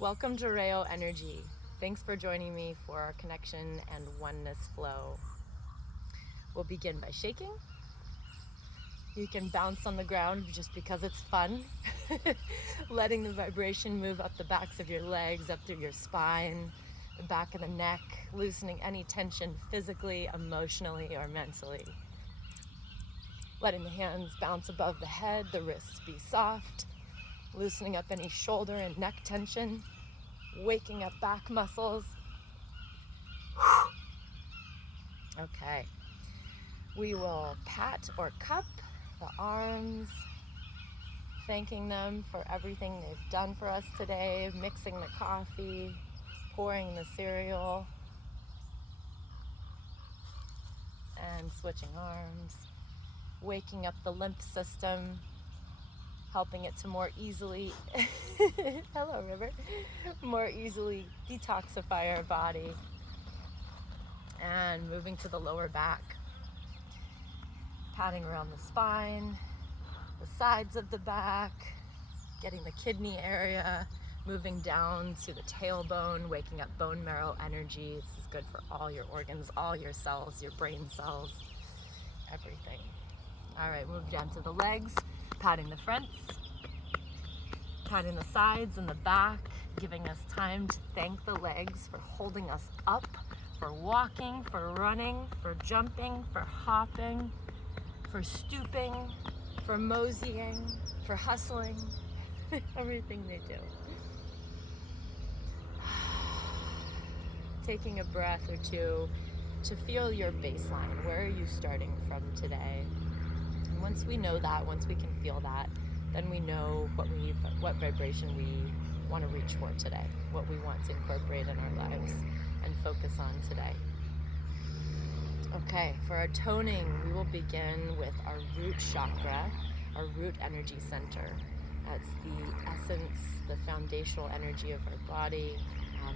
Welcome to Rayo Energy. Thanks for joining me for our connection and oneness flow. We'll begin by shaking. You can bounce on the ground just because it's fun. Letting the vibration move up the backs of your legs, up through your spine, the back of the neck, loosening any tension physically, emotionally, or mentally. Letting the hands bounce above the head, the wrists be soft, loosening up any shoulder and neck tension, waking up back muscles. Okay. We will pat or cup the arms, thanking them for everything they've done for us today, mixing the coffee, pouring the cereal, and switching arms, waking up the lymph system, helping it to more easily, hello River, more easily detoxify our body, and moving to the lower back, patting around the spine, the sides of the back, getting the kidney area, moving down to the tailbone, waking up bone marrow energy. This is good for all your organs, all your cells, your brain cells, everything. All right, move down to the legs, patting the fronts, patting the sides and the back, giving us time to thank the legs for holding us up, for walking, for running, for jumping, for hopping, for stooping, for moseying, for hustling, everything they do. Taking a breath or two to feel your baseline. Where are you starting from today? And once we know that, once we can feel that, then we know what vibration we want to reach for today, what we want to incorporate in our lives and focus on today. Okay, for our toning, we will begin with our root chakra, our root energy center. That's the essence, the foundational energy of our body.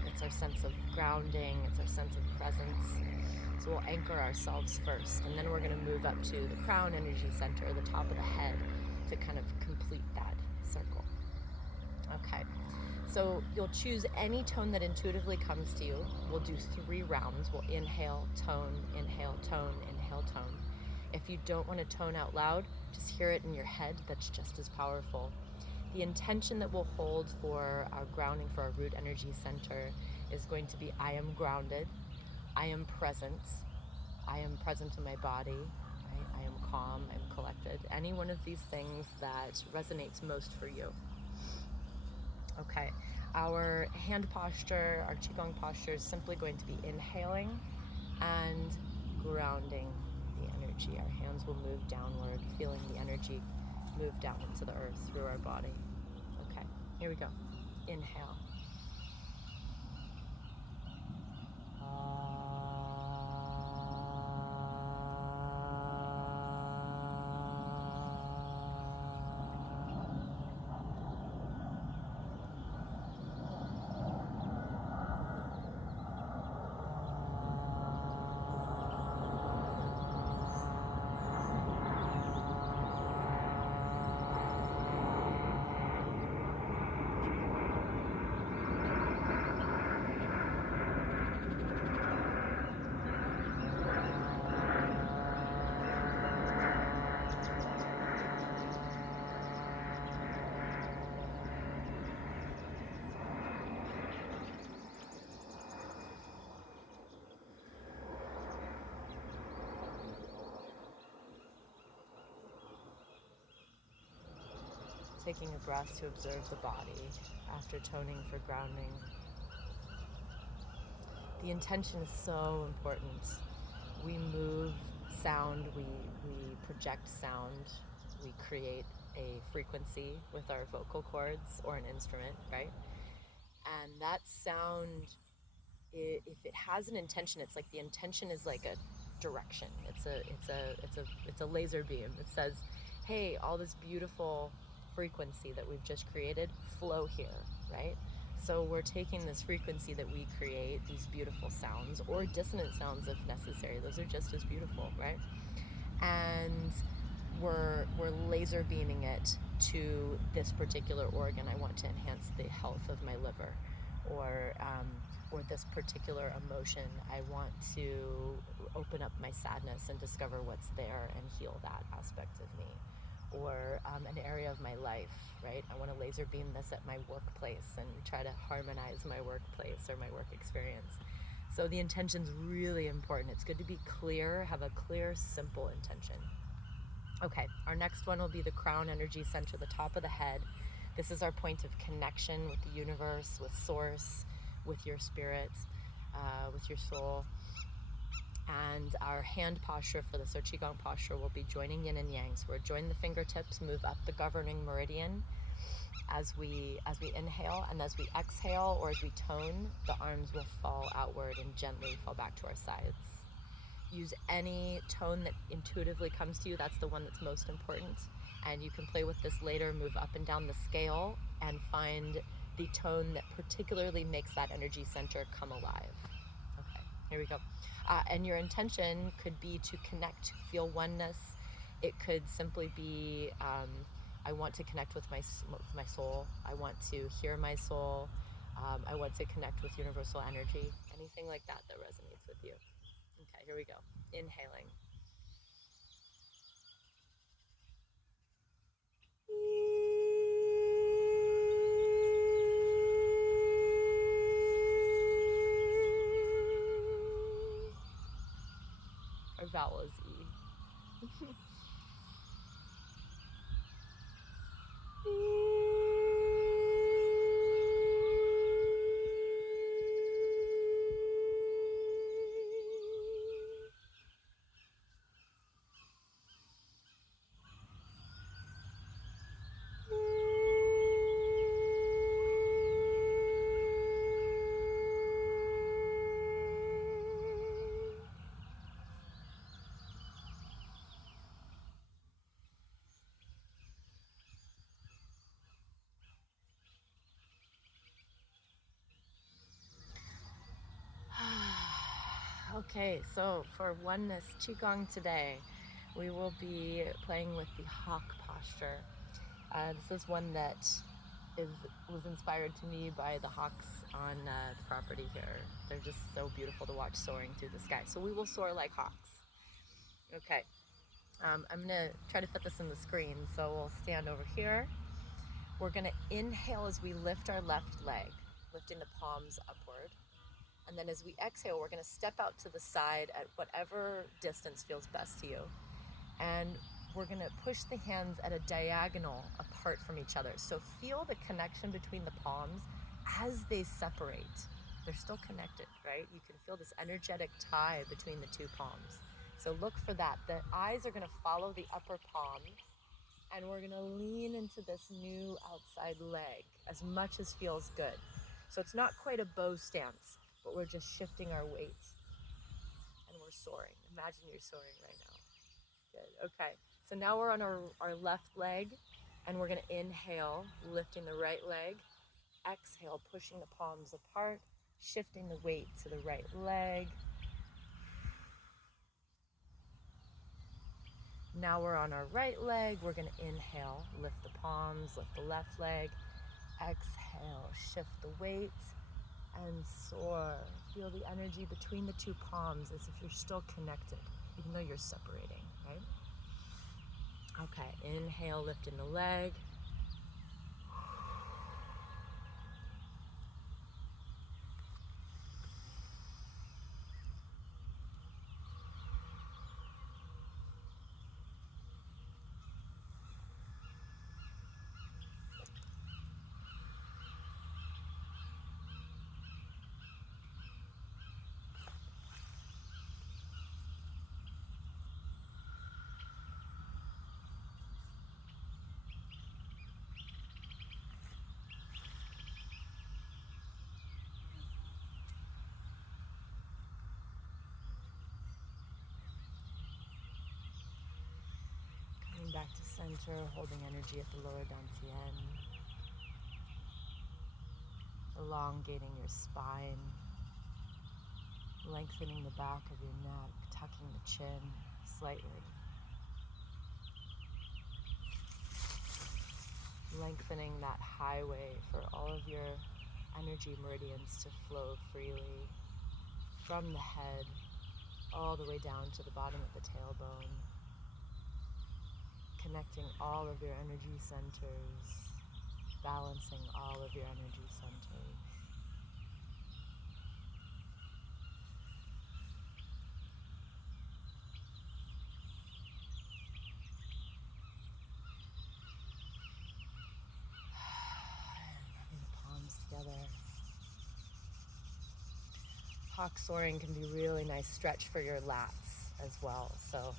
It's our sense of grounding, it's our sense of presence. So we'll anchor ourselves first, and then we're going to move up to the crown energy center, the top of the head, to kind of complete that circle. Okay, so you'll choose any tone that intuitively comes to you. We'll do 3 rounds. We'll inhale, tone, inhale, tone, inhale, tone. If you don't want to tone out loud, just hear it in your head. That's just as powerful. The intention that we'll hold for our grounding, for our root energy center, is going to be, I am grounded, I am present in my body, right? I am calm, I'm collected. Any one of these things that resonates most for you. Okay, our hand posture, our Qigong posture is simply going to be inhaling and grounding the energy. Our hands will move downward, feeling the energy move down into the earth through our body. Okay, here we go. Inhale. Taking a breath to observe the body after toning for grounding. The intention is so important. We move sound, we project sound, we create a frequency with our vocal cords or an instrument, right? And that sound, if it has an intention, it's like the intention is like a direction. It's a laser beam. It says, hey, all this beautiful frequency that we've just created, flow here, right? So we're taking this frequency that we create, these beautiful sounds, or dissonant sounds if necessary. Those are just as beautiful, right? And we're laser beaming it to this particular organ. I want to enhance the health of my liver. or this particular emotion. I want to open up my sadness and discover what's there and heal that aspect of me. Or an area of my life, right? I want to laser beam this at my workplace and try to harmonize my workplace or my work experience. So the intention's really important. It's good to be clear, have a clear, simple intention. Okay, our next one will be the crown energy center, the top of the head. This is our point of connection with the universe, with source, with your spirit, with your soul. And our hand posture for this, our Qigong posture, will be joining yin and yang. So we're joining the fingertips, move up the governing meridian as we inhale, and as we exhale or as we tone, the arms will fall outward and gently fall back to our sides. Use any tone that intuitively comes to you. That's the one that's most important. And you can play with this later, move up and down the scale and find the tone that particularly makes that energy center come alive. Okay, here we go. And your intention could be to connect, feel oneness. It could simply be, I want to connect with my soul. I want to hear my soul. I want to connect with universal energy. Anything like that that resonates with you. Okay, here we go. Inhaling. Our vowel is E. Okay, so for oneness Qigong today, we will be playing with the hawk posture. This is one that was inspired to me by the hawks on the property here. They're just so beautiful to watch soaring through the sky. So we will soar like hawks. Okay, I'm gonna try to fit this in the screen. So we'll stand over here. We're gonna inhale as we lift our left leg, lifting the palms upward. And then as we exhale, we're gonna step out to the side at whatever distance feels best to you. And we're gonna push the hands at a diagonal apart from each other. So feel the connection between the palms as they separate. They're still connected, right? You can feel this energetic tie between the two palms. So look for that. The eyes are gonna follow the upper palm, and we're gonna lean into this new outside leg as much as feels good. So it's not quite a bow stance, but we're just shifting our weight and we're soaring. Imagine you're soaring right now. Good, okay. So now we're on our left leg and we're gonna inhale, lifting the right leg. Exhale, pushing the palms apart, shifting the weight to the right leg. Now we're on our right leg. We're gonna inhale, lift the palms, lift the left leg. Exhale, shift the weight and soar. Feel the energy between the two palms as if you're still connected, even though you're separating, right? Okay, inhale, lifting the leg. Coming back to center, holding energy at the lower dantian. Elongating your spine. Lengthening the back of your neck, tucking the chin slightly. Lengthening that highway for all of your energy meridians to flow freely from the head all the way down to the bottom of the tailbone, connecting all of your energy centers, balancing all of your energy centers. Rubbing the palms together. Hawk soaring can be really nice stretch for your lats as well. So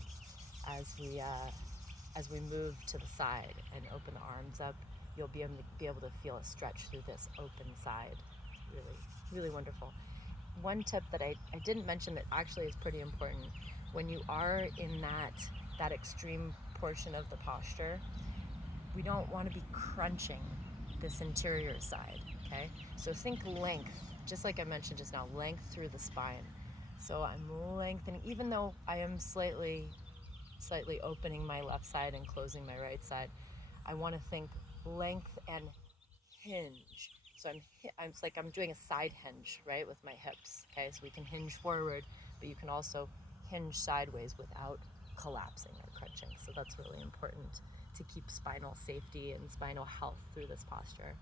as we move to the side and open the arms up, you'll be able to feel a stretch through this open side. Really, really wonderful. One tip that I didn't mention that actually is pretty important, when you are in that extreme portion of the posture, we don't want to be crunching this interior side, okay? So think length, just like I mentioned just now, length through the spine. So I'm lengthening, even though I am slightly opening my left side and closing my right side, I want to think length and hinge. So it's like I'm doing a side hinge, right, with my hips, okay? So we can hinge forward, but you can also hinge sideways without collapsing or crunching. So that's really important to keep spinal safety and spinal health through this posture.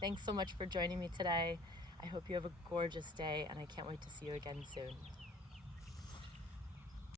Thanks so much for joining me today. I hope you have a gorgeous day, and I can't wait to see you again soon.